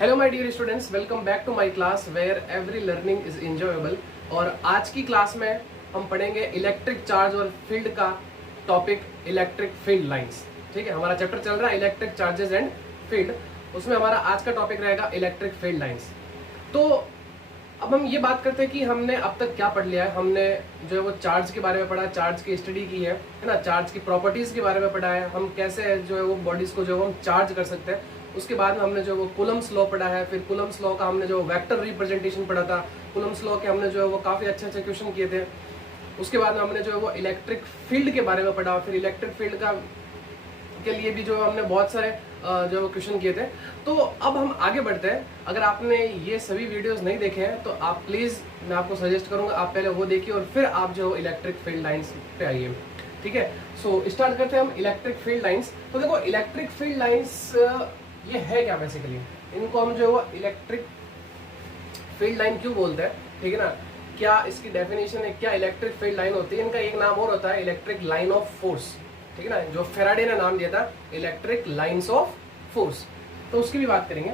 Hello my dear students, welcome back to my class where every learning is enjoyable. और आज की class में हम पढ़ेंगे इलेक्ट्रिक चार्ज और फील्ड का टॉपिक इलेक्ट्रिक फील्ड लाइंस। ठीक है, हमारा चैप्टर चल रहा है इलेक्ट्रिक चार्जेस एंड फील्ड। उसमें हमारा आज का टॉपिक रहेगा इलेक्ट्रिक फील्ड लाइंस। तो अब हम ये बात करते हैं कि हमने अब तक क्या पढ़ लिया है। हमने जो है वो चार्ज के बारे में पढ़ा, चार्ज की स्टडी की है ना, चार्ज की प्रॉपर्टीज के बारे में पढ़ा है, हम कैसे जो है वो बॉडीज को जो है हम चार्ज कर सकते हैं। उसके बाद में हमने जो वो कूलम्स लॉ पढ़ा है, फिर कूलम्स लॉ का हमने जो वेक्टर रिप्रेजेंटेशन पढ़ा था, कूलम्स लॉ के हमने जो है वो काफ़ी अच्छे अच्छे क्वेश्चन किए थे। उसके बाद में हमने जो है वो इलेक्ट्रिक फील्ड के बारे में पढ़ा, फिर इलेक्ट्रिक फील्ड का के लिए भी जो है हमने बहुत सारे जो क्वेश्चन किए थे। तो अब हम आगे बढ़ते हैं। अगर आपने ये सभी वीडियोस नहीं देखे हैं तो आप प्लीज़, मैं आपको सजेस्ट करूंगा आप पहले वो देखिए और फिर आप जो इलेक्ट्रिक फील्ड लाइंस पे आइए। ठीक है, सो स्टार्ट करते हैं हम इलेक्ट्रिक फील्ड लाइंस। तो देखो इलेक्ट्रिक फील्ड लाइंस ये है क्या बेसिकली, इनको हम जो है वो इलेक्ट्रिक फील्ड लाइन क्यों बोलते हैं, ठीक है ना, क्या इसकी डेफिनेशन है, क्या इलेक्ट्रिक फील्ड लाइन होती है। इनका एक नाम और होता है इलेक्ट्रिक लाइन ऑफ फोर्स, ठीक है ना, जो फेराडे ने नाम दिया था इलेक्ट्रिक लाइंस ऑफ फोर्स। तो उसकी भी बात करेंगे।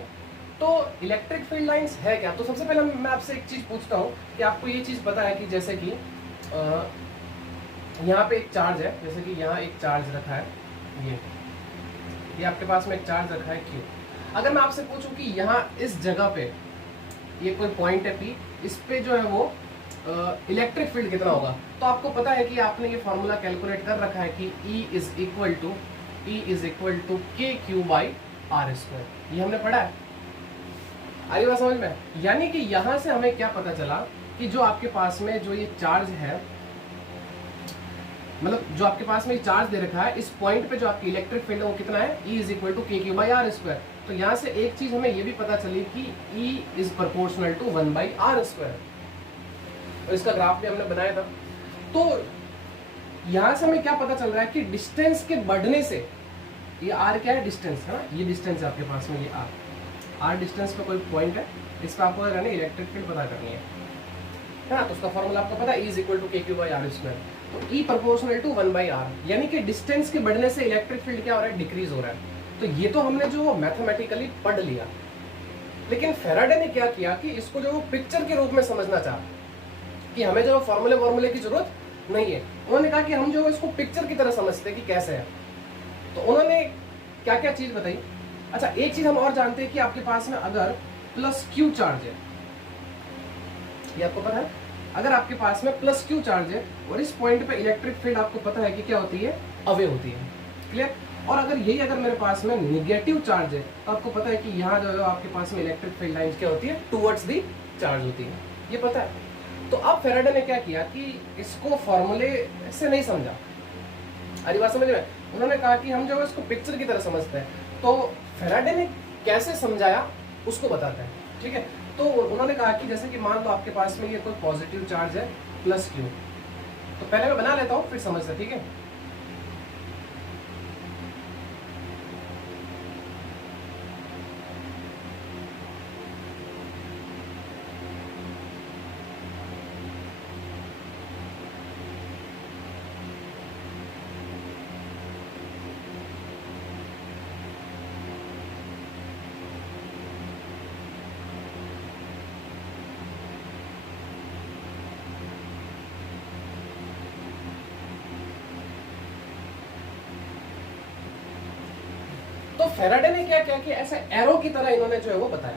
तो इलेक्ट्रिक फील्ड लाइंस है क्या। तो सबसे पहले मैं आपसे एक चीज पूछता हूँ कि आपको ये चीज पता है कि जैसे कि यहाँ पे एक चार्ज है, जैसे कि यहाँ एक चार्ज रखा है, ये आपके पास में एक चार्ज रखा है क्यू। अगर मैं आपसे पूछूं कि यहाँ इस जगह पे ये कोई पॉइंट है पी, इस पे जो है वो इलेक्ट्रिक फील्ड कितना होगा। तो आपको पता है कि आपने ये फॉर्मूला कैलकुलेट कर रखा है कि E is equal to k q by r square. ये हमने पढ़ा है, आई बात समझ में। यानी कि यहाँ से हमें क्या पता चला कि जो आपके पास में जो ये चार्ज है, मतलब जो आपके पास में चार्ज दे रखा है, इस पॉइंट पे जो आपकी इलेक्ट्रिक फील्ड है वो कितना है, E is equal to k q by r square. तो यहाँ से एक चीज हमें ये भी पता चली कि E is proportional to 1 by r square. और इसका ग्राफ भी हमने बनाया था। तो यहाँ से हमें क्या पता चल रहा है कि डिस्टेंस के बढ़ने से, ये आर क्या है, डिस्टेंस है ना, ये डिस्टेंस है आपके पास में, ये आर डिस्टेंस पे कोई पॉइंट है, इस पर आपको इलेक्ट्रिक फील्ड पता करनी है ना। तो उसका फॉर्मूला आपको पता है, E is equal to k q by r square. तो E proportional to 1 by r, यानी कि डिस्टेंस के बढ़ने से इलेक्ट्रिक फील्ड क्या हो रहा है, डिक्रीज हो रहा है। तो ये तो हमने जो मैथमेटिकली पढ़ लिया, लेकिन फेराडे ने क्या किया कि इसको जो पिक्चर के रूप में समझना चाहा कि हमें जो फॉर्मूले की जरूरत नहीं है। उन्होंने कहा कि हम जो इसको पिक्चर की तरह समझते हैं कि कैसे है। तो उन्होंने क्या क्या चीज बताई। अच्छा, एक चीज हम और जानते हैं कि आपके पास में अगर प्लस क्यू चार्ज है, ये आपको पता है, अगर आपके पास में प्लस क्यू चार्ज है और इस पॉइंट पे इलेक्ट्रिक फील्ड आपको पता है कि क्या होती है, अवे होती है। क्लियर। और अगर मेरे पास में निगेटिव चार्ज है तो आपको पता है कि यहाँ जो है आपके पास में इलेक्ट्रिक फील्ड लाइन क्या होती है, टुवर्ड्स दी चार्ज होती है, ये पता है। तो अब फेराडे ने क्या किया कि इसको फॉर्मूले से नहीं समझा, अरे बात समझ में। उन्होंने कहा कि हम जो है इसको पिक्चर की तरह समझते हैं। तो फेराडे ने कैसे समझाया उसको बताते हैं, ठीक है। तो उन्होंने कहा कि जैसे कि मान लो आपके पास में ये कोई पॉजिटिव चार्ज है प्लस क्यू, तो पहले मैं बना लेता हूँ फिर समझते, ठीक है। तो फेराडे ने क्या किया कि ऐसे एरो की तरह इन्होंने जो है वो बताया।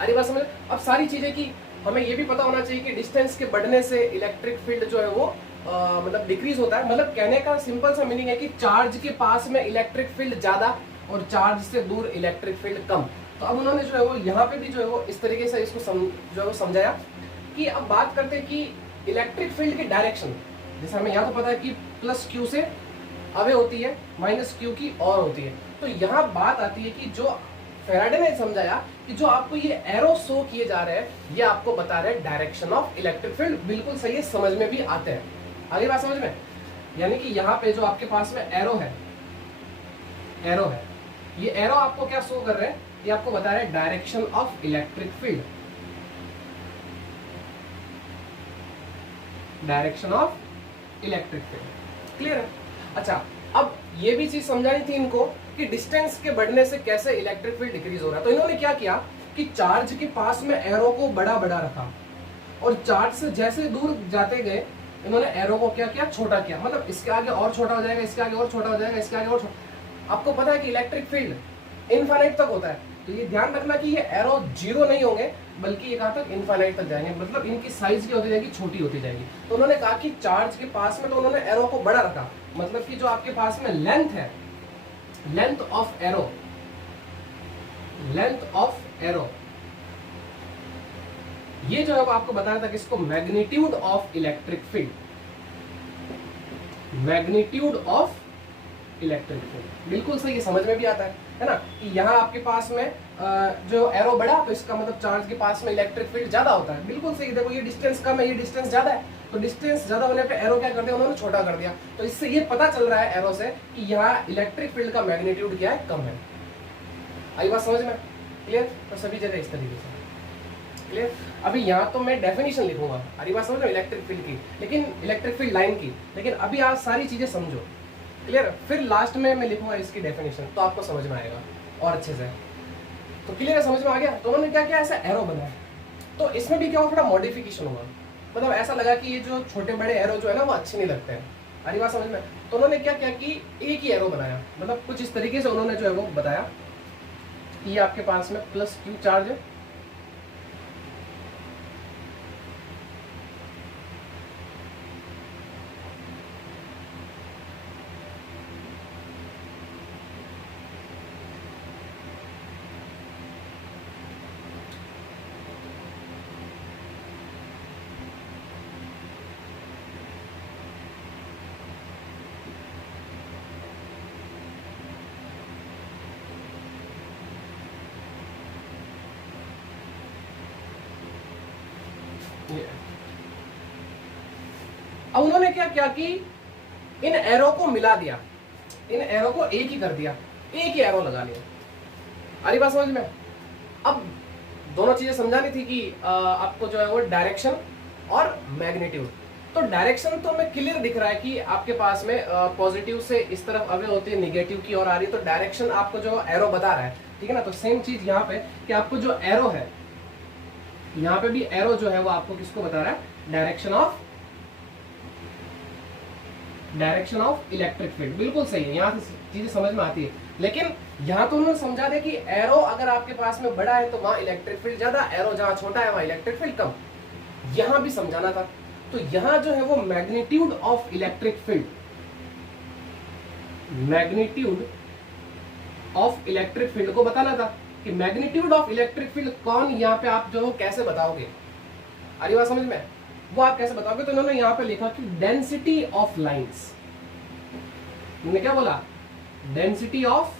अरे बात समझ। अब सारी चीजें की हमें ये भी पता होना चाहिए कि डिस्टेंस के बढ़ने से इलेक्ट्रिक फील्ड जो है वो मतलब डिक्रीज होता है। मतलब कहने का सिंपल सा मीनिंग है कि चार्ज के पास में इलेक्ट्रिक फील्ड ज्यादा और चार्ज से दूर इलेक्ट्रिक फील्ड कम। तो अब उन्होंने जो है वो यहाँ पे भी जो है वो इस तरीके से इसको जो है वो समझाया कि अब बात करते हैं कि इलेक्ट्रिक फील्ड की डायरेक्शन, जैसे हमें यहाँ तो पता है कि प्लस क्यू से अवे होती है, माइनस क्यू की और होती है। तो यहाँ बात आती है कि जो फेराडे ने समझाया कि जो आपको ये एरो शो किए जा रहे हैं, ये आपको बता रहे हैं डायरेक्शन ऑफ इलेक्ट्रिक फील्ड। बिल्कुल सही है, समझ में भी आते हैं, आगे बात समझ में। यानी कि यहाँ पे जो आपके पास में एरो है, ये एरो आपको क्या शो कर रहे हैं, ये आपको बता रहे हैं direction of electric field, direction of electric field. Clear है। अच्छा, अब ये भी चीज समझानी थी इनको कि डिस्टेंस के बढ़ने से कैसे इलेक्ट्रिक फील्ड डिक्रीज हो रहा है। तो इन्होंने क्या किया कि चार्ज के पास में एरो को बड़ा बड़ा रखा और चार्ज से जैसे दूर जाते गए इन्होंने एरो को क्या किया, छोटा किया। मतलब इसके आगे और छोटा हो जाएगा, इसके आगे और छोटा हो जाएगा, इसके आगे और छोटा। आपको पता है कि इलेक्ट्रिक फील्ड इनफाइनाइट तक होता है, तो ये ध्यान रखना कि ये एरो जीरो नहीं होंगे बल्कि ये कहां तक, इनफाइनाइट तक जाएंगे। मतलब इनकी साइज क्या होती जाएगी, छोटी होती जाएगी। तो उन्होंने कहा कि चार्ज के पास में तो उन्होंने एरो को बड़ा रखा, मतलब कि जो आपके पास में लेंथ है, length of arrow, length of arrow, ये जो है आपको बताया था कि इसको magnitude of electric field, magnitude of electric field, बिल्कुल सही, समझ में भी आता है ना, कि यहाँ आपके पास में जो एरो बढ़ा तो इसका मतलब चार्ज के पास में इलेक्ट्रिक फील्ड ज्यादा होता है। बिल्कुल सही, देखो ये डिस्टेंस कम है, ये डिस्टेंस ज्यादा है, तो डिस्टेंस ज्यादा होने पे एरो क्या कर दिया उन्होंने, छोटा कर दिया। तो इससे ये पता चल रहा है एरो से कि यहाँ इलेक्ट्रिक फील्ड का मैग्नीट्यूड क्या है, कम है। आई बात समझ में, क्लियर? तो सभी जगह इस तरीके से क्लियर। अभी यहाँ तो मैं डेफिनेशन लिखूंगा, अरे बात समझ लो इलेक्ट्रिक फील्ड की, लेकिन इलेक्ट्रिक फील्ड लाइन की, लेकिन अभी आप सारी चीजें समझो, क्लियर। फिर लास्ट में मैं लिखूंगा इसकी डेफिनेशन, तो आपको समझ में आएगा और अच्छे से। तो क्लियर, समझ में आ गया? तो उन्होंने क्या किया, ऐसा एरो बनाया। तो इसमें भी क्या हुआ, थोड़ा मॉडिफिकेशन हुआ, मतलब ऐसा लगा कि ये जो छोटे बड़े एरो जो है ना वो अच्छे नहीं लगते हैं। अरे बात समझ में? तो उन्होंने क्या किया कि एक ही एरो बनाया, मतलब कुछ इस तरीके से उन्होंने जो है वो बताया कि ये आपके पास में प्लस क्यू चार्ज है, अब उन्होंने क्या किया कि इन एरो को मिला दिया, इन एरो को एक ही कर दिया, एक ही एरो लगा लिया। अरे बात समझ में? अब दोनों चीजें समझानी थी कि आपको जो है वो डायरेक्शन और मैग्नीट्यूड। तो डायरेक्शन तो हमें क्लियर दिख रहा है कि आपके पास में पॉजिटिव से इस तरफ अवे होती है, निगेटिव की ओर आ रही है, तो डायरेक्शन आपको जो एरो बता रहा है, ठीक है ना। तो सेम चीज यहाँ पे कि आपको जो एरो है, यहाँ पे भी एरो जो है वो आपको किसको बता रहा है, डायरेक्शन ऑफ इलेक्ट्रिक फील्ड। बिल्कुल सही है, यहाँ से चीजें समझ में आती है। लेकिन यहाँ तो उन्होंने समझा दिया कि एरो अगर आपके पास में बड़ा है तो वहां इलेक्ट्रिक फील्ड ज्यादा, एरो जहां छोटा है वहां इलेक्ट्रिक फील्ड कम। यहां भी समझाना था। तो यहां जो है वो magnitude of electric field, magnitude of electric field को बताना था कि मैग्नीट्यूड ऑफ इलेक्ट्रिक फील्ड कौन, यहाँ पे आप जो कैसे बताओगे, अरे बात समझ में, वो आप कैसे बताओगे। तो इन्होंने यहां पे लिखा कि डेंसिटी ऑफ लाइंस, उन्होंने क्या बोला, डेंसिटी ऑफ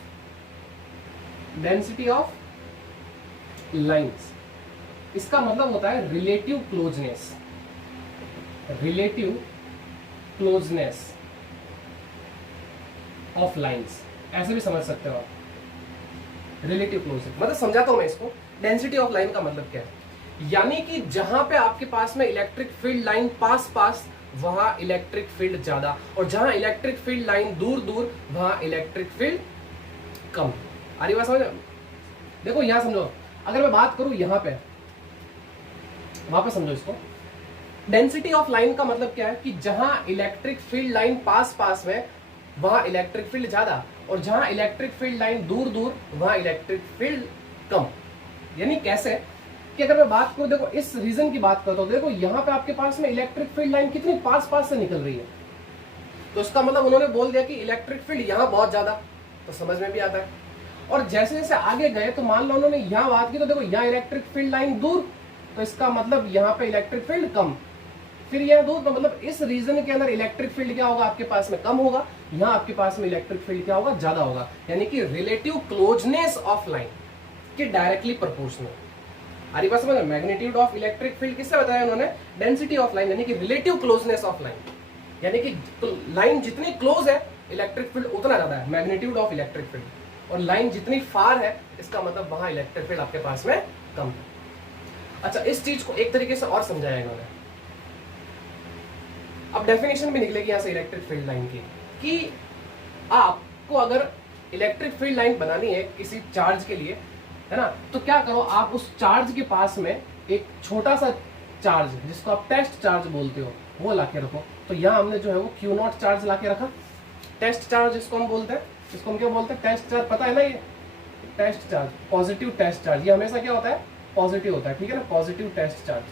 लाइंस। इसका मतलब होता है relative closeness, relative closeness of lines, ऐसे भी समझ सकते हो आप। रिलेटिव क्लोजनेस मतलब समझाता हूं मैं इसको, डेंसिटी ऑफ लाइन का मतलब क्या है, यानी कि जहां पे आपके पास में इलेक्ट्रिक फील्ड लाइन पास पास वहां इलेक्ट्रिक फील्ड ज्यादा, और जहां इलेक्ट्रिक फील्ड लाइन दूर दूर वहां इलेक्ट्रिक फील्ड कम। अरे बात समझ? देखो यहां समझो, अगर मैं बात करूं यहां पे, वहां पे समझो इसको, डेंसिटी ऑफ लाइन का मतलब क्या है कि जहां इलेक्ट्रिक फील्ड लाइन पास पास में वहां इलेक्ट्रिक फील्ड ज्यादा, और जहां इलेक्ट्रिक फील्ड लाइन दूर दूर वहां इलेक्ट्रिक फील्ड कम। यानी कैसे कि अगर मैं बात करूं, देखो इस रीजन की बात करता हूं, देखो यहां पे आपके पास में इलेक्ट्रिक फील्ड लाइन कितनी पास पास से निकल रही है, तो इसका मतलब उन्होंने बोल दिया कि इलेक्ट्रिक फील्ड यहां बहुत ज्यादा, तो समझ में भी आता है। और जैसे जैसे आगे गए तो मान लो उन्होंने यहां बात की, तो देखो यहां इलेक्ट्रिक फील्ड लाइन दूर, तो इसका मतलब यहां पे इलेक्ट्रिक फील्ड कम, फिर यह दूर, तो मतलब इस रीजन के अंदर इलेक्ट्रिक फील्ड क्या होगा, आपके पास में कम होगा, यहां आपके पास में इलेक्ट्रिक फील्ड क्या होगा, ज्यादा होगा। यानी कि रिलेटिव क्लोजनेस ऑफ लाइन के डायरेक्टली प्रोपोर्शनल। अरे बस समझ, मैग्नीट्यूड ऑफ इलेक्ट्रिक फील्ड किससे बताया उन्होंने, डेंसिटी ऑफ लाइन, यानी कि रिलेटिव क्लोजनेस ऑफ लाइन, यानी कि लाइन जितनी क्लोज है इलेक्ट्रिक फील्ड उतना ज्यादा है, मैग्नीट्यूड ऑफ इलेक्ट्रिक फील्ड, और लाइन जितनी फार है इसका मतलब वहां इलेक्ट्रिक फील्ड आपके पास में कम है। अच्छा, इस चीज को एक तरीके से और समझाया इन्होंने। अब डेफिनेशन भी निकलेगी यहां से इलेक्ट्रिक फील्ड लाइन की, कि आपको अगर इलेक्ट्रिक फील्ड लाइन बनानी है किसी चार्ज के लिए, है ना, तो क्या करो, आप उस चार्ज के पास में एक छोटा सा चार्ज जिसको आप टेस्ट चार्ज बोलते हो वो लाके रखो। तो यहाँ हमने जो है वो Q0 चार्ज लाके रखा, टेस्ट चार्ज जिसको हम बोलते हैं, इसको हम क्या बोलते हैं, टेस्ट चार्ज, पता है ना ये test charge, positive test charge, ये हमेशा क्या होता है, पॉजिटिव होता है, ठीक है ना, positive test charge,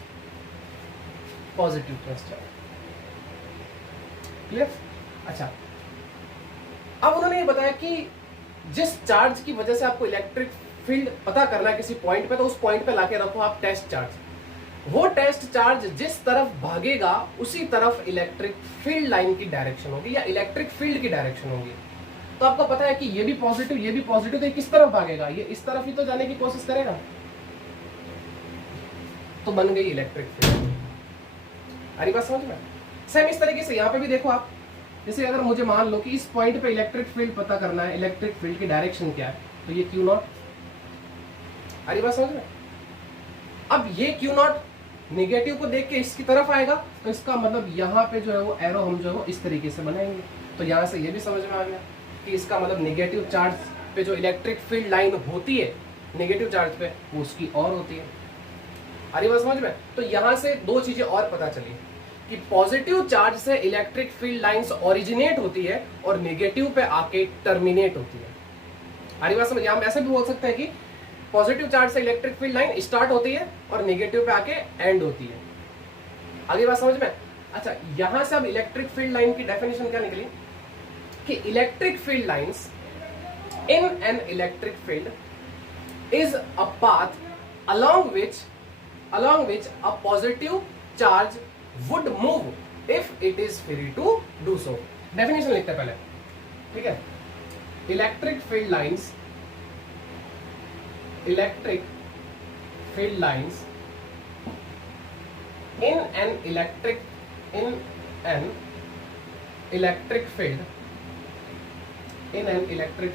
positive test charge, clear. अच्छा, अब उन्होंने ये बताया कि जिस चार्ज की वजह से आपको इलेक्ट्रिक फील्ड पता करना है किसी पॉइंट पे, तो उस पॉइंट पे लाके रखो आप टेस्ट चार्ज। वो टेस्ट चार्ज जिस तरफ भागेगा उसी तरफ इलेक्ट्रिक फील्ड लाइन की डायरेक्शन होगी या इलेक्ट्रिक फील्ड की डायरेक्शन होगी। तो आपको पता है कि ये भी पॉजिटिव ये भी पॉजिटिव, तो ये किस तरफ भागेगा, ये इस तरफ ही तो जाने की कोशिश करेगा, तो बन गई इलेक्ट्रिक फील्ड। अरे बात समझ में। सेम इस तरीके से यहाँ पे भी देखो आप, जैसे अगर मुझे मान लो कि इस पॉइंट पे इलेक्ट्रिक फील्ड पता करना है, इलेक्ट्रिक फील्ड की डायरेक्शन क्या है, तो ये Q0, अरे बात समझ में। अब ये Q0 नेगेटिव को देख के इसकी तरफ आएगा, तो इसका मतलब यहाँ पे जो है वो एरो हम जो है वो इस तरीके से बनाएंगे। तो यहाँ से ये भी समझ में आ गया कि इसका मतलब नेगेटिव चार्ज पे जो इलेक्ट्रिक फील्ड लाइन होती है नेगेटिव चार्ज पे, वो उसकी और होती है। अरे बात समझ में। तो यहाँ से दो चीजें और पता चली कि पॉजिटिव चार्ज से इलेक्ट्रिक फील्ड लाइंस ओरिजिनेट होती है और नेगेटिव पे आके टर्मिनेट होती है। अरे बात समझ। हम ऐसे भी बोल सकते हैं कि पॉजिटिव चार्ज से इलेक्ट्रिक फील्ड लाइन स्टार्ट होती है और नेगेटिव पे आके एंड होती है। आगे बात समझ में। अच्छा, यहां से अब इलेक्ट्रिक फील्ड लाइन की डेफिनेशन क्या निकली कि electric field lines in an electric field is a path along which a positive charge would move if it is free to do so। Definition लिखते हैं पहले, ठीक है। Electric field lines in an electric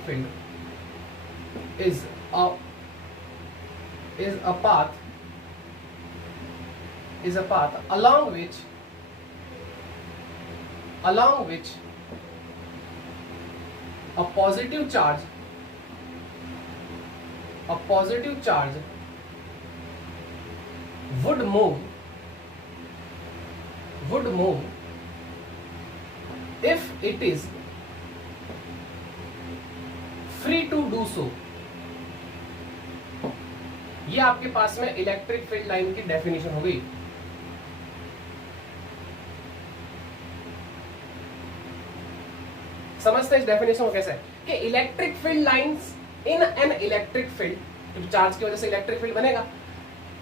field is a path along which a positive charge would move if it is free to do so। ये आपके पास में electric field line की definition हो गई। समझते हैं इस डेफिनेशन को कैसे कि electric field lines in an electric field, charge की वजह से इलेक्ट्रिक फील्ड बनेगा,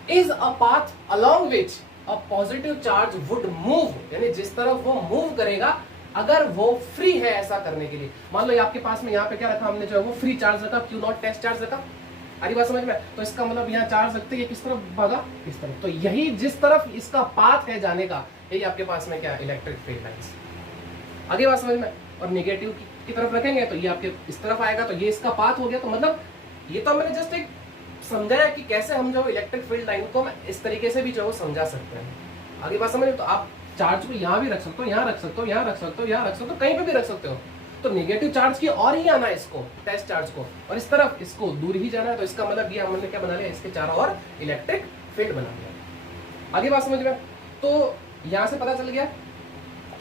is a path along which a positive charge would move, यानी जिस तरफ वो मूव करेगा अगर वो फ्री है ऐसा करने के लिए। मान लो आपके पास में यहाँ पे क्या रखा हमने, जो है वो फ्री चार्ज रखा, Q0 टेस्ट चार्ज रखा। अरे बात समझ में। तो इसका मतलब यहाँ चार्ज रखते ये किस तरफ भागा, इस तरफ। तो यही जिस तरफ इसका पाथ है जाने का, यही आपके पास में क्या इलेक्ट्रिक फील्ड लाइंस। आगे बात समझ में। और नेगेटिव की तरफ रखेंगे तो ये आपके इस तरफ आएगा, तो ये इसका पाथ हो गया। तो मतलब ये तो मैंने जस्ट एक समझाया कि कैसे हम जो इलेक्ट्रिक फील्ड लाइन को इस तरीके से भी जो समझा सकते हैं। आगे बात समझ। तो आप चार्ज को यहाँ भी रख सकते हो, यहाँ रख सकते हो, यहाँ रख सकते हो, यहाँ रख सकते हो, कहीं पे भी रख सकते हो। तो नेगेटिव चार्ज की और ही आना है इसको, टेस्ट चार्ज को, और इस तरफ इसको दूर ही जाना है। तो इसका मतलब ये हमने क्या बना लिया, इसके चारों ओर इलेक्ट्रिक फील्ड बना लिया। आगे बात समझ में। तो यहाँ से पता चल गया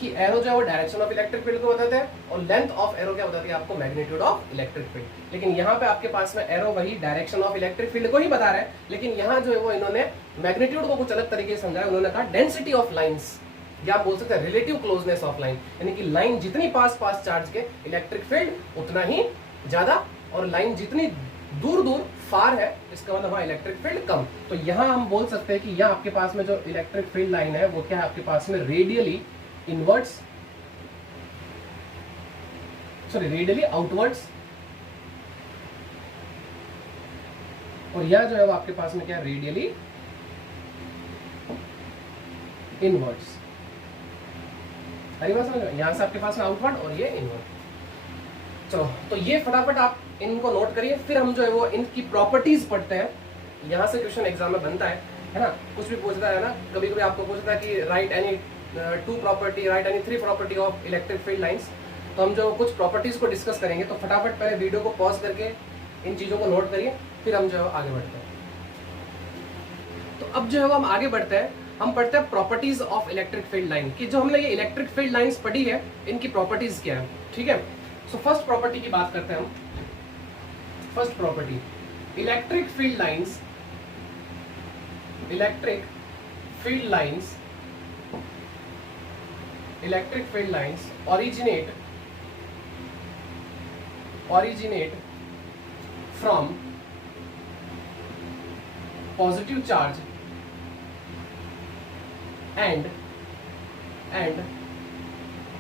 कि एरो जो है वो डायरेक्शन ऑफ इलेक्ट्रिक फील्ड को बताते हैं और लेंथ ऑफ एरो क्या बताती है आपको, मैग्नीट्यूड ऑफ इलेक्ट्रिक फील्ड। लेकिन यहाँ पे आपके पास में एरो वही डायरेक्शन ऑफ इलेक्ट्रिक फील्ड को ही बता रहा है, लेकिन यहाँ जो है वो इन्होंने मैग्नीट्यूड को कुछ अलग तरीके से समझाया। उन्होंने कहा डेंसिटी ऑफ लाइंस, या आप बोल सकते हैं रिलेटिव क्लोजनेस ऑफ लाइन, यानी कि लाइन जितनी पास चार्ज के इलेक्ट्रिक फील्ड उतना ही ज्यादा, और लाइन जितनी दूर दूर फार है इसका मतलब वहां इलेक्ट्रिक फील्ड कम। तो यहाँ हम बोल सकते हैं कि यहाँ आपके पास में जो इलेक्ट्रिक फील्ड लाइन है वो क्या है आपके पास में radially inwards, sorry radially outwards, और यह जो है वो आपके पास में क्या रेडियली इनवर्ड्स। अरे बात समझ, यहां से आपके पास में आउटवर्ड और ये इनवर्ड। चलो, तो ये फटाफट आप इनको नोट करिए, फिर हम जो है वो इनकी प्रॉपर्टीज पढ़ते हैं। यहां से क्वेश्चन एग्जाम में बनता है ना, कुछ भी पूछता है ना, कभी कभी आपको पूछता है कि right any 2 property, right any 3 property of electric field lines. तो हम जो कुछ प्रॉपर्टीज को डिस्कस करेंगे, तो फटाफट पहले वीडियो को पॉज करके इन चीजों को नोट करिए, फिर हम जो है आगे बढ़ते हैं। तो अब जो है वो हम आगे बढ़ते हैं, हम पढ़ते हैं properties of electric field line की। जो हमने ये इलेक्ट्रिक फील्ड लाइंस पढ़ी है, इनकी प्रॉपर्टीज क्या है, ठीक है। सो फर्स्ट प्रॉपर्टी की बात करते हैं हम। First property, electric field lines, electric field lines, electric field lines originate from positive charge and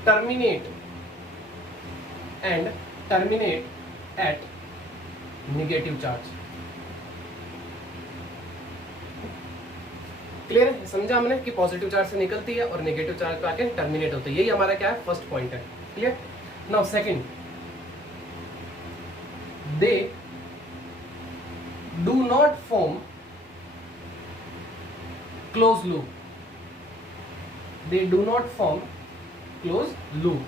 terminate at negative charge। Clear है, समझा हमने कि पॉजिटिव चार्ज से निकलती है और नेगेटिव चार्ज पे आके टर्मिनेट होती है। यही हमारा क्या है, फर्स्ट पॉइंट है। Clear. Now second, they do not form close loop, they do not form close loop.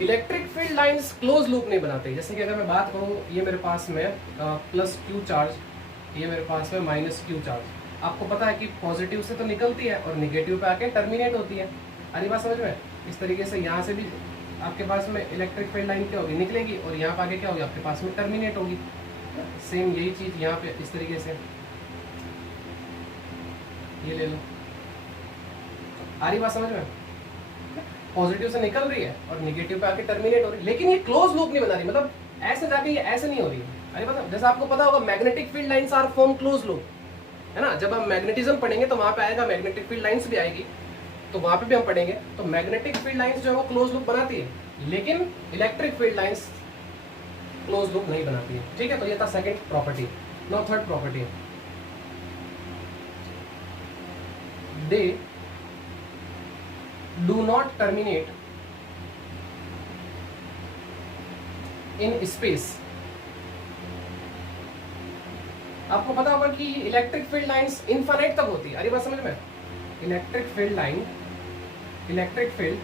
Electric field lines close loop नहीं बनाते। जैसे कि अगर मैं बात करूं, ये मेरे पास में प्लस क्यू चार्ज, ये मेरे पास में माइनस क्यू चार्ज। आपको पता है कि पॉजिटिव से तो निकलती है और निगेटिव पे आके टर्मिनेट होती है। अरे बात समझ में? इस तरीके से यहाँ से भी आपके पास में इलेक्ट्रिक फील्ड लाइन क्या होगी, निकलेगी, और यहाँ पे आगे क्या होगी, आपके पास में टर्मिनेट होगी। सेम यही चीज यहाँ पे इस तरीके से, ये ले लो। आ रही बात समझ में? पॉजिटिव से निकल रही है और निगेटिव पे आके टर्मिनेट हो रही है, लेकिन ये क्लोज लूप नहीं बना रही, मतलब ऐसे जाके ये ऐसे नहीं हो रही है। अरे मतलब जैसे आपको पता होगा magnetic field lines are form close loop, है ना। जब हम मैग्नेटिज्म पढ़ेंगे तो वहां पे आएगा, मैग्नेटिक फील्ड लाइंस भी आएगी, तो वहां पे भी हम पढ़ेंगे। तो मैग्नेटिक फील्ड लाइंस जो है वो क्लोज लूप बनाती है, लेकिन electric field lines close loop नहीं बनाती है। ठीक है, तो ये था second property. Now third property, they do not terminate in space. आपको पता होगा कि इलेक्ट्रिक फील्ड लाइंस इनफाइनाइट तक होती है। अरे बात समझ में? Electric field line, electric field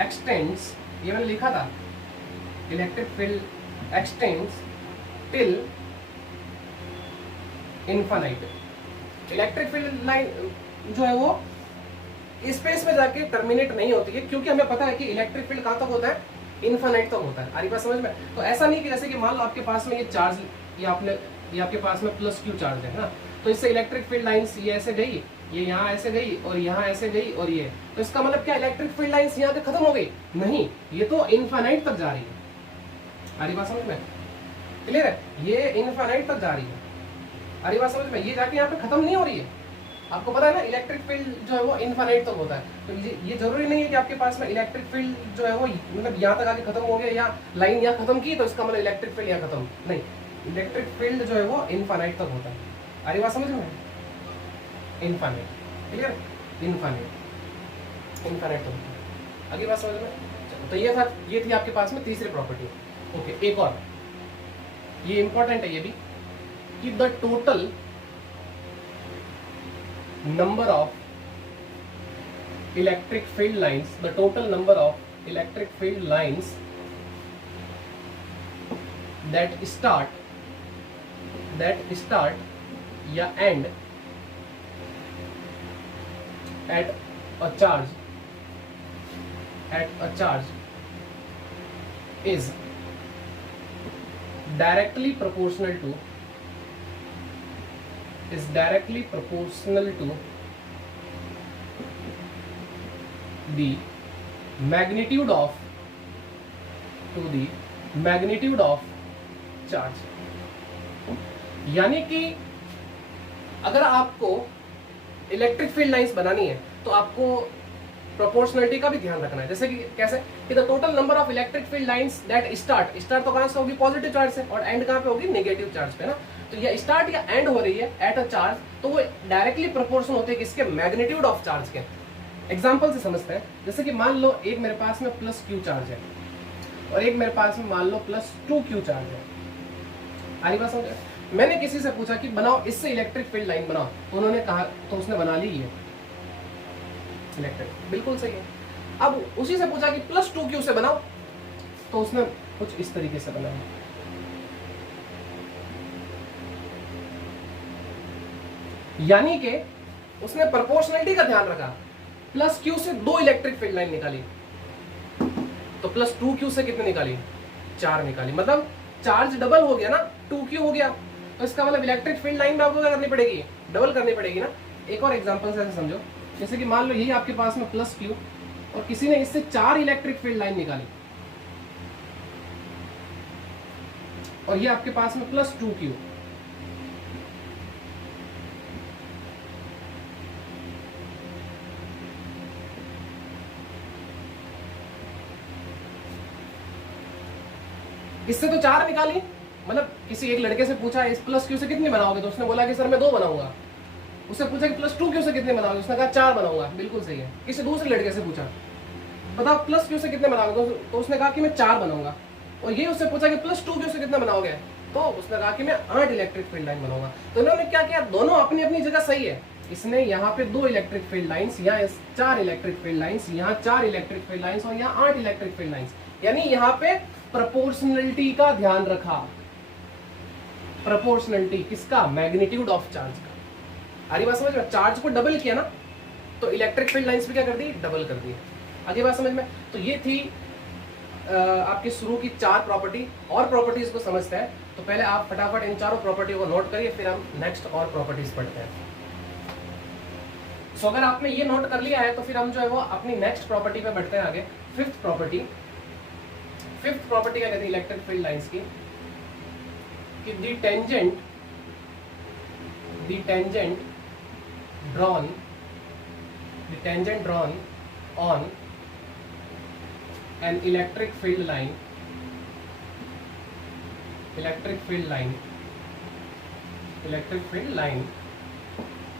x tends, ये मैंने लिखा था, electric field x tends till infinite. Electric field line जो है वो स्पेस में जाके टर्मिनेट नहीं होती है, क्योंकि हमें पता है कि इलेक्ट्रिक फील्ड कहां तक होता है, इनफाइनाइट तक होता है। आरी बात समझ में? तो ऐसा नहीं कि जैसे कि मान लो आपके पास में ये चार्ज, ये आपके पास में प्लस क्यू चार्ज है ना, तो इससे इलेक्ट्रिक फील्ड लाइंस ये ऐसे गई, ये यहाँ ऐसे गई और यहाँ ऐसे गई और ये, तो इसका मतलब क्या इलेक्ट्रिक फील्ड लाइंस यहाँ पे खत्म हो गई? नहीं, ये तो इनफाइनाइट तक जा रही है। आरी बात समझ में? क्लियर है? ये इनफाइनाइट तक जा रही है। आरी बात समझ में? ये जाके यहाँ पे खत्म नहीं हो रही है। आपको पता है ना, इलेक्ट्रिक फील्ड जो है वो इनफाइनाइट तक होता है। तो ये जरूरी नहीं है कि आपके पास में इलेक्ट्रिक फील्ड जो है वो मतलब यहाँ तक आके खत्म हो गया, या लाइन यहाँ खत्म की तो इसका मतलब इलेक्ट्रिक फील्ड यहाँ खत्म नहीं। इलेक्ट्रिक फील्ड जो है वो इनफाइनाइट तक होता है। अरे बात समझ में? इनफाइनाइट। क्लियर? इनफाइनाइट तक होता है। अगली बात समझ में? तो ये थी आपके पास में तीसरी प्रॉपर्टी। ओके, एक और, ये इंपॉर्टेंट है ये भी, कि the total number of electric field lines, the total number of electric field lines that start या end at a charge is directly proportional to the magnitude of charge। यानी कि अगर आपको इलेक्ट्रिक फील्ड लाइंस बनानी है तो आपको proportionality का भी ध्यान रखना है। जैसे कि कैसे, कि the total number of electric field lines that start तो कहां से होगी, पॉजिटिव चार्ज से, और एंड कहां पे होगी, नेगेटिव चार्ज पे ना। तो ये स्टार्ट या एंड हो रही है एट अ चार्ज, तो वो डायरेक्टली प्रोपोर्शन होते हैं किसके, मैग्नीट्यूड ऑफ चार्ज के। एग्जांपल से समझते हैं। जैसे कि मान लो एक मेरे पास में प्लस क्यू चार्ज है और एक मेरे पास में मान लो प्लस 2 क्यू चार्ज है। आरी बात समझ? मैंने किसी से पूछा कि बनाओ इससे इलेक्ट्रिक फील्ड लाइन बनाओ, तो उन्होंने कहा, तो उसने बना ली है। इलेक्ट्रिक, बिल्कुल सही है। अब उसी से पूछा कि प्लस 2q से बनाओ, तो उसने कुछ इस तरीके से बनाया, यानी कि उसने प्रोपोर्शनलिटी का ध्यान रखा। प्लस q से 2 इलेक्ट्रिक फील्ड लाइन निकाली, तो प्लस 2q से कितने निकाली, 4 निकाली, मतलब चार्ज डबल हो गया ना, 2q हो गया, तो इसका मतलब इलेक्ट्रिक फील्ड लाइन में आपको क्या करनी पड़ेगी, डबल करनी पड़ेगी ना। एक और एग्जांपल से ऐसे समझो, जैसे कि मान लो यही आपके पास में प्लस q और किसी ने इससे 4 इलेक्ट्रिक फील्ड लाइन निकाली, और ये आपके पास में प्लस 2q, इससे तो 4 निकाली, मतलब किसी एक लड़के से पूछा इस प्लस क्यू से कितनी बनाओगे, तो उसने बोला कि सर मैं 2 बनाऊंगा। उससे पूछा कि प्लस 2q से कितने बनाओगे, उसने कहा 4 बनाऊंगा, बिल्कुल सही है। किसी दूसरे लड़के से पूछा बताओ प्लस q से कितने बनाओगे, तो उसने कहा कि मैं 4 बनाऊंगा। और ये उससे पूछा कि प्लस 2q से कितने बनाओगे, तो उसने कहा कि मैं 8 इलेक्ट्रिक फील्ड लाइन बनाऊंगा। तो इन्होंने क्या किया, दोनों अपनी अपनी जगह सही है। इसने यहाँ पे 2 इलेक्ट्रिक फील्ड लाइंस, यहाँ 4 इलेक्ट्रिक फील्ड लाइंस, यहाँ 4 इलेक्ट्रिक फील्ड लाइंस और यहाँ 8 इलेक्ट्रिक फील्ड लाइंस, यानी यहाँ पे प्रोपोर्शनलिटी का ध्यान रखा। प्रोपोर्शनलिटी किसका, मैग्नीट्यूड ऑफ चार्ज का। आगे बात समझ में, चार्ज को डबल किया ना, तो इलेक्ट्रिक फील्ड लाइंस भी क्या कर दी, डबल कर दी। आगे बात समझ में। तो ये थी आपके शुरू की 4 प्रॉपर्टी। और प्रॉपर्टीज को समझते हैं, तो पहले आप फटाफट इन चारों प्रॉपर्टी को नोट करिए, फिर हम नेक्स्ट और प्रॉपर्टीज पढ़ते हैं। सो अगर आपने ये नोट कर लिया है, तो फिर हम जो है वो अपनी नेक्स्ट प्रॉपर्टी पे बढ़ते हैं आगे। फिफ्थ प्रॉपर्टी क्या कहती है इलेक्ट्रिक फील्ड लाइंस की, कि the tangent drawn on an electric field line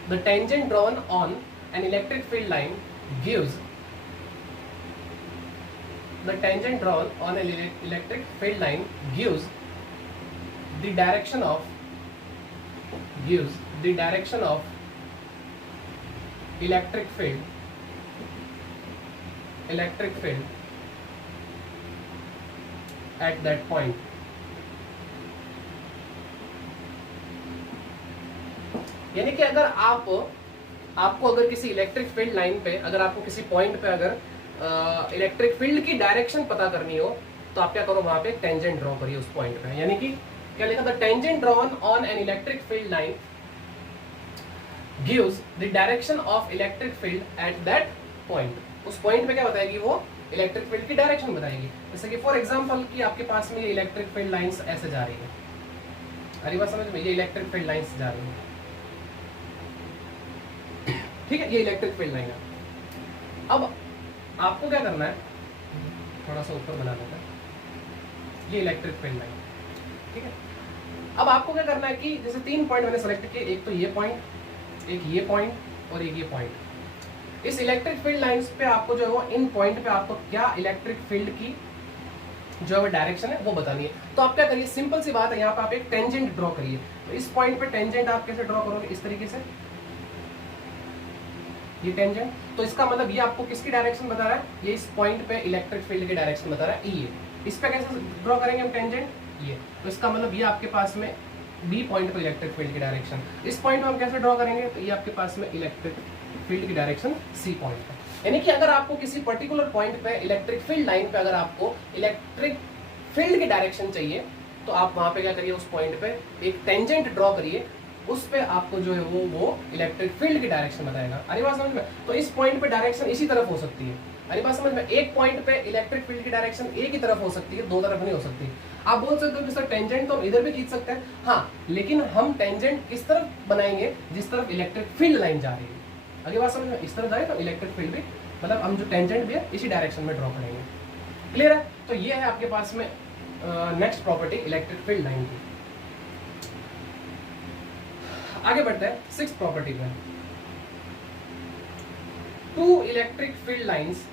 the tangent drawn on an electric field line gives the direction of electric field at that point. यानी कि अगर आपको अगर किसी इलेक्ट्रिक फील्ड लाइन पे, अगर आपको किसी पॉइंट पे अगर इलेक्ट्रिक फील्ड की डायरेक्शन पता करनी हो, तो आप क्या करो, वहां पे टेंजेंट ड्रॉ करिए उस पॉइंट पे। यानी कि क्या लिखा था, tangent drawn on an electric field line gives the direction of electric field at that point. उस पॉइंट पे क्या बताएगी, वो इलेक्ट्रिक फील्ड की डायरेक्शन बताएगी। जैसे कि फॉर एग्जांपल कि आपके पास में ये इलेक्ट्रिक फील्ड लाइंस ऐसे जा रही है, अरे बात समझ में, ये इलेक्ट्रिक फील्ड लाइंस जा रही है, ठीक है, ये इलेक्ट्रिक फील्ड लाइन है। अब आपको क्या करना है, थोड़ा सा ऊपर बना देता है, ये इलेक्ट्रिक फील्ड लाइन, ठीक है। अब आपको क्या करना है कि जैसे 3 पॉइंट मैंने सेलेक्ट किए, एक तो ये पॉइंट, एक ये पॉइंट और एक ये पॉइंट। इस इलेक्ट्रिक फील्ड लाइंस पे आपको जो है वो इन पॉइंट पे आपको क्या इलेक्ट्रिक फील्ड की जो है वो डायरेक्शन है वो बतानी है। तो आप क्या करिए, सिंपल सी बात है, यहाँ पे आप एक टेंजेंट ड्रॉ करिए। तो इस पॉइंट पे टेंजेंट आप कैसे ड्रॉ करोगे, इस तरीके से, ये टेंजेंट। तो इसका मतलब ये आपको किसकी डायरेक्शन बता रहा है, ये इस पॉइंट पे इलेक्ट्रिक फील्ड की डायरेक्शन बता रहा है, ये। इस पे कैसे ड्रॉ करेंगे हम टेंजेंट, ये। तो इसका मतलब ये आपके पास में बी पॉइंट पे इलेक्ट्रिक फील्ड की डायरेक्शन। इस पॉइंट में हम कैसे ड्रॉ करेंगे, तो ये आपके पास में इलेक्ट्रिक फील्ड की डायरेक्शन सी पॉइंट पे। यानी कि अगर आपको किसी पर्टिकुलर पॉइंट पे इलेक्ट्रिक फील्ड लाइन पे अगर आपको इलेक्ट्रिक फील्ड की डायरेक्शन चाहिए, तो आप वहां पे क्या करिए, उस पॉइंट पे एक टेंजेंट ड्रॉ करिए, उस पे आपको जो है वो इलेक्ट्रिक फील्ड की डायरेक्शन बताएगा। अरे बात समझ में। तो इस पॉइंट पे डायरेक्शन इसी तरफ हो सकती है, अरे बात समझ में। एक पॉइंट पे इलेक्ट्रिक फील्ड की डायरेक्शन एक ही तरफ हो सकती है, 2 तरफ नहीं हो सकती। आप बोल सकते हो कि सर टेंजेंट तो हम इधर भी खींच सकते हैं, हाँ, लेकिन हम टेंजेंट किस तरफ बनाएंगे, जिस तरफ इलेक्ट्रिक फील्ड लाइन जा रही है। अगली बात समझ में, इस तरफ जाए तो इलेक्ट्रिक फील्ड भी, मतलब हम जो टेंजेंट भी है इसी डायरेक्शन में ड्रॉ करेंगे। क्लियर है। तो ये है आपके पास में next property electric field line की। आगे बढ़ते हैं 6th प्रॉपर्टी में। 2 electric field lines,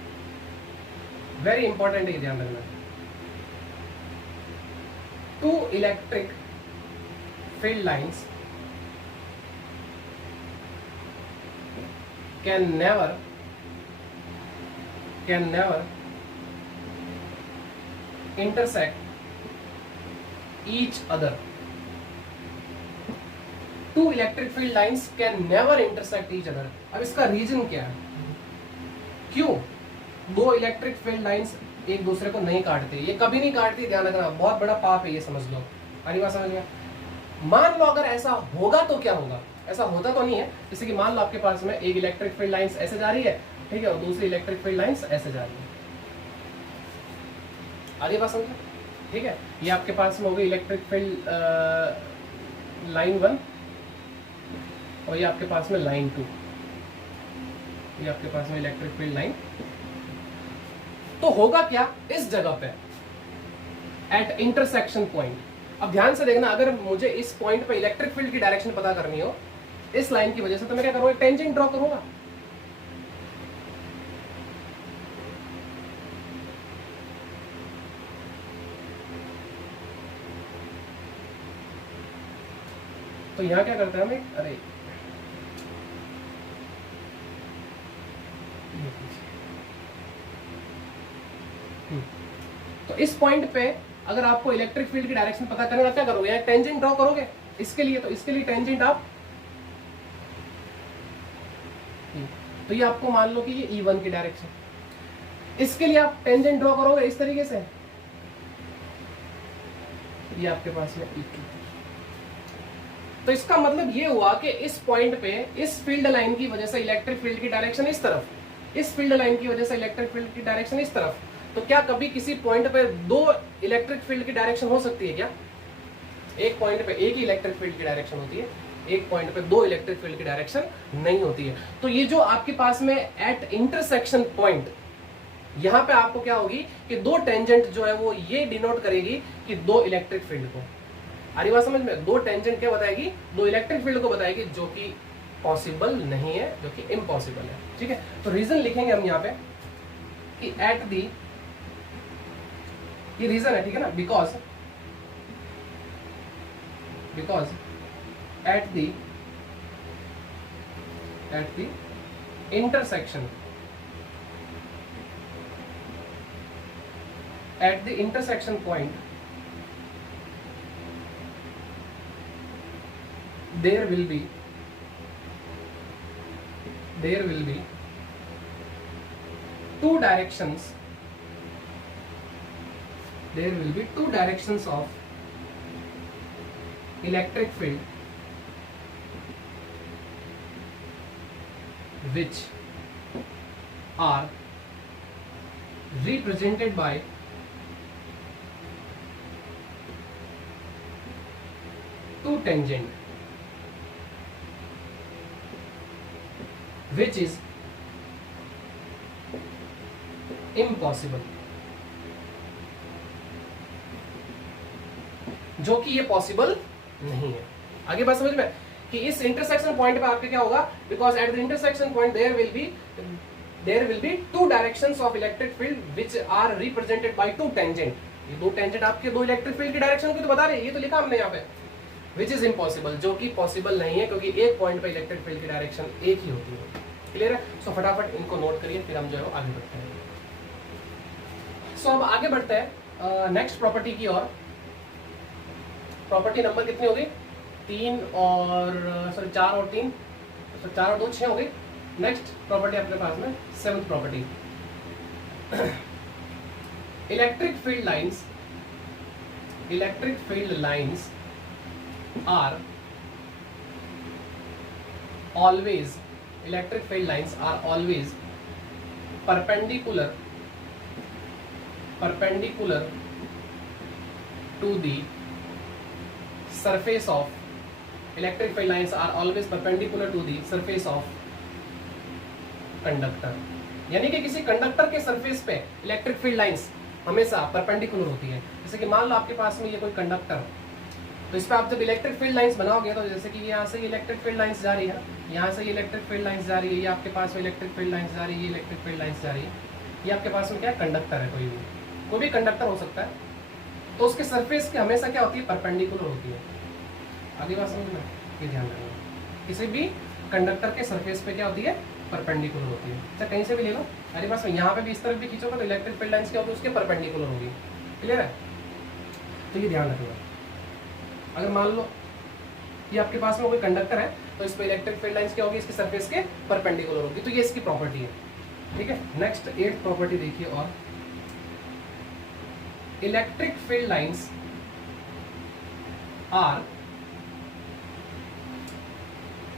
very important है, ध्यान रखना। 2 electric field lines can never can never intersect each other. Two electric field lines can never intersect each other. अब इसका रीजन क्या है? क्यों दो इलेक्ट्रिक फील्ड लाइंस एक दूसरे को नहीं काटती? ये कभी नहीं काटती, ध्यान रखना, बहुत बड़ा पाप है ये, समझ लो। अरे बात समझ गया? मान लो अगर ऐसा होगा तो क्या होगा? ऐसा होता तो नहीं है। जैसे कि मान लो आपके पास में एक इलेक्ट्रिक फील्ड लाइंस ऐसे जा रही है, ठीक है, और दूसरी इलेक्ट्रिक फील्ड लाइंस ऐसे जा रही है। आगे बात समझे? ठीक है, ये आपके पास में होगी इलेक्ट्रिक फील्ड लाइन 1 और ये आपके पास में लाइन 2, ये आपके पास में इलेक्ट्रिक फील्ड लाइन। तो होगा क्या इस जगह पे? At intersection point. अब ध्यान से देखना, अगर मुझे इस पॉइंट पे इलेक्ट्रिक फील्ड की डायरेक्शन पता करनी हो इस लाइन की वजह से, तो मैं क्या करूंगा? टेंजेंट ड्रॉ करूंगा। तो यहां क्या करता है हमें? अरे तो इस पॉइंट पे अगर आपको इलेक्ट्रिक फील्ड की डायरेक्शन पता करना, क्या करोगे? यहाँ टेंजेंट ड्रॉ करोगे इसके लिए। तो इसके लिए टेंजेंट आप, तो ये आपको मान लो कि ये E1 की डायरेक्शन, इसके लिए आप टेंजेंट ड्रॉ करोगे इस तरीके से, ये आपके पास में E2। तो इसका मतलब ये हुआ कि इस पॉइंट पे इस फील्ड लाइन की वजह से इलेक्ट्रिक फील्ड की डायरेक्शन इस तरफ, इस फील्ड लाइन की वजह से इलेक्ट्रिक फील्ड की डायरेक्शन इस तरफ। तो क्या कभी किसी पॉइंट पे दो इलेक्ट्रिक फील्ड की डायरेक्शन हो सकती है क्या? एक पॉइंट पे एक ही इलेक्ट्रिक फील्ड की डायरेक्शन होती है, एक पॉइंट पे दो इलेक्ट्रिक फील्ड की डायरेक्शन नहीं होती है। तो ये जो आपके पास में एट इंटरसेक्शन पॉइंट, यहां पे आपको क्या होगी कि दो टेंजेंट जो है वो ये डिनोट करेगी कि दो इलेक्ट्रिक फील्ड को, आ रही बात समझ में? दो टेंजेंट क्या बताएगी? दो इलेक्ट्रिक फील्ड को बताएगी, जो कि पॉसिबल नहीं है, जो कि इम्पॉसिबल है। ठीक है, तो रीजन लिखेंगे हम यहाँ पे कि एट दी, ये रीजन है, ठीक है ना, because at the intersection, at the intersection point there will be two directions, of electric field which are represented by two tangent, which is impossible, जो कि ये पॉसिबल नहीं है। आगे बात समझ में कि इस इंटरसेक्शन पॉइंट पे आपके क्या होगा? Because at the intersection point there will be two directions of electric field which are represented by two tangent. ये दो टेंजेंट आपके दो इलेक्ट्रिक फील्ड की डायरेक्शन को तो बता रहे हैं, ये तो लिखा हमने यहाँ पे, विच इज इम्पॉसिबल, जो कि पॉसिबल नहीं है, क्योंकि एक पॉइंट पे इलेक्ट्रिक फील्ड की डायरेक्शन एक ही होती है। क्लियर है? सो फटाफट इनको नोट करिए, फिर हम जो है आगे बढ़ते हैं। सो अब आगे बढ़ते हैं नेक्स्ट प्रॉपर्टी की ओर। प्रॉपर्टी नंबर कितनी होगी? 3 और 4 और 3, तो 4 और 2 6 हो गई। नेक्स्ट प्रॉपर्टी आपके पास में 7th property, electric field lines are always perpendicular to the surface of, electric field lines are always perpendicular to the surface of conductor। यानी कि किसी कंडक्टर के सरफेस पे इलेक्ट्रिक फील्ड लाइंस हमेशा परपेंडिकुलर होती है। जैसे कि मान लो आपके पास में ये कोई कंडक्टर, तो इस पे आप जब इलेक्ट्रिक फील्ड लाइंस बनाओगे, तो जैसे कि यहाँ से ये इलेक्ट्रिक फील्ड लाइंस जा रही है, यहाँ से ये इलेक्ट्रिक फील्ड लाइंस जा रही है, ये आपके पास में इलेक्ट्रिक फील्ड लाइंस जा रही है, ये इलेक्ट्रिक फील्ड लाइंस जा रही है, ये आपके पास में क्या कंडक्टर है, कोई भी कंडक्टर हो सकता है। तो उसके सरफेस की हमेशा क्या होती है? परपेंडिकुलर होती है। आगे बात समझ में, ये ध्यान रखना, किसी भी कंडक्टर के सरफेस पे क्या होती है? परपेंडिकुलर होती है। अच्छा कहीं से भी ले लो, अरे बस यहाँ पे भी इस तरफ भी खींचोगे तो इलेक्ट्रिक फील्ड लाइंस क्या होगी, उसके परपेंडिकुलर होगी। क्लियर है? तो ये ध्यान रखना। अगर मान लो कि आपके पास में कोई कंडक्टर है तो इस पर इलेक्ट्रिक फील्ड लाइंस क्या होगी, इसके सरफेस के परपेंडिकुलर होगी। तो ये इसकी प्रॉपर्टी है। ठीक है, नेक्स्ट 8th प्रॉपर्टी देखिए। और electric field lines are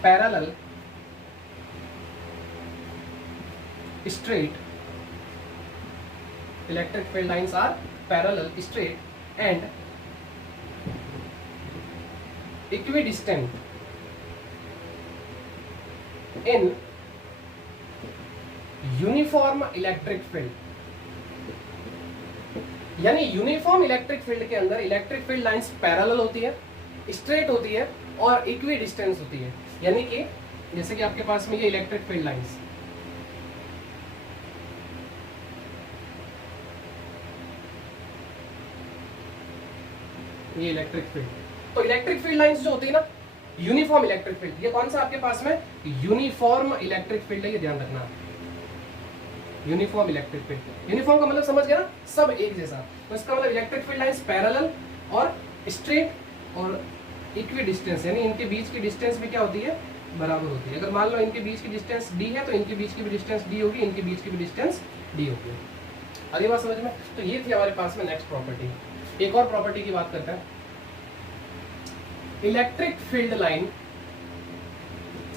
parallel straight, electric field lines are parallel, straight and equidistant in uniform electric field। यानी यूनिफॉर्म इलेक्ट्रिक फील्ड के अंदर इलेक्ट्रिक फील्ड लाइंस पैरेलल होती है, स्ट्रेट होती है और इक्वी डिस्टेंस होती है। यानी कि जैसे कि आपके पास में ये इलेक्ट्रिक फील्ड लाइंस, ये इलेक्ट्रिक फील्ड, तो इलेक्ट्रिक फील्ड लाइंस जो होती है ना, यूनिफॉर्म इलेक्ट्रिक फील्ड, ये कौन सा आपके पास में यूनिफॉर्म इलेक्ट्रिक फील्ड है, ये ध्यान रखना। यूनिफॉर्म इलेक्ट्रिक फील्ड, यूनिफॉर्म का मतलब समझ गया ना, सब एक जैसा। तो इसका मतलब इलेक्ट्रिक फील्ड लाइंस पैरेलल और स्ट्रेट और इक्वी डिस्टेंस, यानी इनके बीच की डिस्टेंस भी क्या होती है, बराबर होती है। अगर मान लो इनके बीच की डिस्टेंस डी है तो इनके बीच की भी डिस्टेंस डी होगी, इनके बीच की भी डिस्टेंस डी होगी। अगली बात समझ में? तो ये थी हमारे पास में नेक्स्ट प्रॉपर्टी। एक और प्रॉपर्टी की बात करते हैं। Electric field line,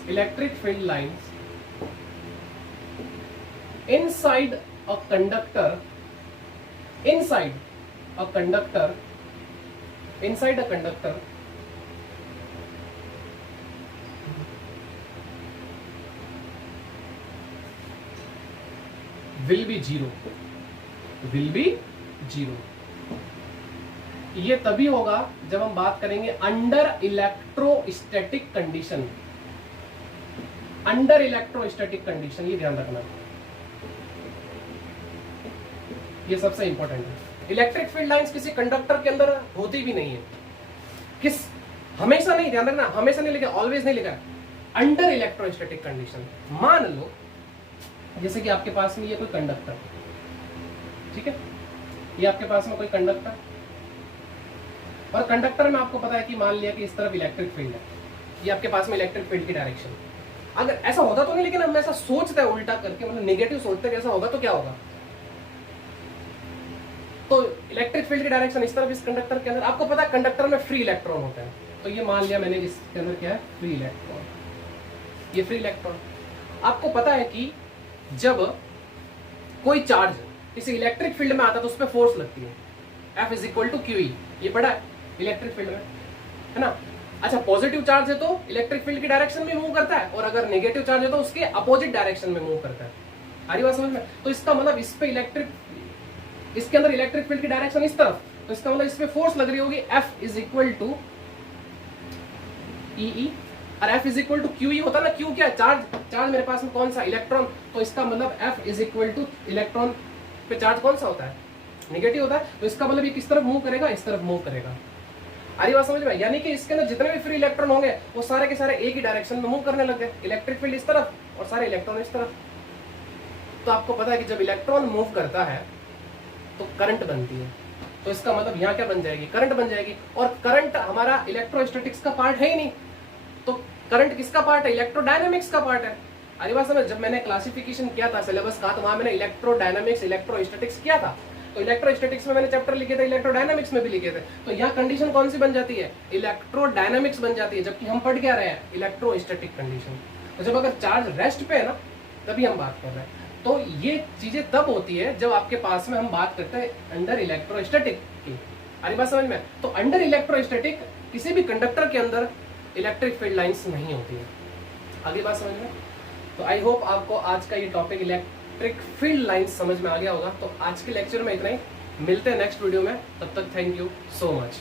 electric field lines inside a conductor, inside a conductor, inside a conductor will be zero, will be zero। ये तभी होगा जब हम बात करेंगे under electrostatic condition, under electrostatic condition, ये ध्यान रखना, ये सबसे इंपॉर्टेंट है। इलेक्ट्रिक फील्ड लाइंस किसी कंडक्टर के अंदर होती भी नहीं है, किस, हमेशा नहीं, ध्यान रखना, हमेशा नहीं लिखा, ऑलवेज नहीं लिखा, अंडर इलेक्ट्रोस्टैटिक कंडीशन। मान लो जैसे कि आपके पास में ये कोई कंडक्टर, ठीक है, ये आपके पास में कोई कंडक्टर, और कंडक्टर में आपको पता है कि मान लिया कि इस तरफ इलेक्ट्रिक फील्ड है, ये आपके पास में इलेक्ट्रिक फील्ड की डायरेक्शन। अगर ऐसा होता तो नहीं, लेकिन हम ऐसा सोचते हैं उल्टा करके, मतलब नेगेटिव सोचते हैं, ऐसा होगा तो क्या होगा, तो इलेक्ट्रिक फील्ड की डायरेक्शन इस तरफ, इस कंडक्टर के अंदर आपको पता है कंडक्टर में फ्री इलेक्ट्रॉन होता है, तो ये मान लिया मैंने इसके अंदर क्या है, फ्री इलेक्ट्रॉन, ये फ्री इलेक्ट्रॉन। आपको पता है कि जब कोई चार्ज किसी इलेक्ट्रिक फील्ड में आता है तो उस पर फोर्स लगती है, F is equal to QE, ये पढ़ा है इलेक्ट्रिक फील्ड में, है ना। अच्छा, पॉजिटिव चार्ज है तो इलेक्ट्रिक फील्ड की डायरेक्शन में मूव करता है, और अगर नेगेटिव चार्ज है तो उसके अपोजिट डायरेक्शन में मूव करता है। आ रही बात समझ में? तो इसका मतलब इस पे इलेक्ट्रिक, इसके अंदर इलेक्ट्रिक फील्ड की डायरेक्शन इस तरफ, तो इसका मतलब इस पे फोर्स लग रही होगी F is equal to EE, और F is equal to QE होता है ना, Q क्या है, चार्ज, चार्ज मेरे पास में कौन सा, इलेक्ट्रॉन, तो इसका मतलब F is equal two electron पे चार्ज कौन सा होता है, नेगेटिव होता है, तो इसका मतलब ये किस तरफ मूव करेगा, इस तरफ मूव करेगा। अरे बात समझ में? यानी कि इसके अंदर जितने भी फ्री इलेक्ट्रॉन होंगे वो सारे के सारे एक ही डायरेक्शन में मूव करने लग गए, इलेक्ट्रिक फील्ड इस तरफ और सारे इलेक्ट्रॉन इस तरफ। तो आपको पता है कि जब इलेक्ट्रॉन मूव करता है तो करंट बनती है, तो इसका मतलब यहाँ क्या बन जाएगी, करंट बन जाएगी, और करंट हमारा इलेक्ट्रोस्टैटिक्स का पार्ट है ही नहीं, तो करंट किसका पार्ट है, इलेक्ट्रोडायनामिक्स का पार्ट है। अरे बात समझ, जब मैंने क्लासिफिकेशन किया था सिलेबस का, तो वहां मैंने इलेक्ट्रोडायनामिक्स, इलेक्ट्रोस्टैटिक्स किया था, तो इलेक्ट्रोस्टैटिक्स में मैंने चैप्टर लिखे थे, इलेक्ट्रोडायनामिक्स में भी लिखे थे, तो यहाँ कंडीशन कौन सी बन जाती है, इलेक्ट्रोडायनामिक्स बन जाती है, जबकि हम पढ़ क्या रहे हैं, इलेक्ट्रोस्टैटिक कंडीशन। तो जब अगर चार्ज रेस्ट पे है ना, तभी हम बात कर रहे हैं। तो ये चीजें तब होती है जब आपके पास में हम बात करते हैं अंडर इलेक्ट्रोस्टैटिक की। अरे बात समझ में? तो अंडर इलेक्ट्रोस्टैटिक किसी भी कंडक्टर के अंदर इलेक्ट्रिक फील्ड लाइंस नहीं होती है। अगली बात समझ में? तो आई होप आपको आज का ये टॉपिक इलेक्ट्रिक फील्ड लाइंस समझ में आ गया होगा। तो आज के लेक्चर में इतना ही, मिलते हैं नेक्स्ट वीडियो में, तब तक थैंक यू सो मच।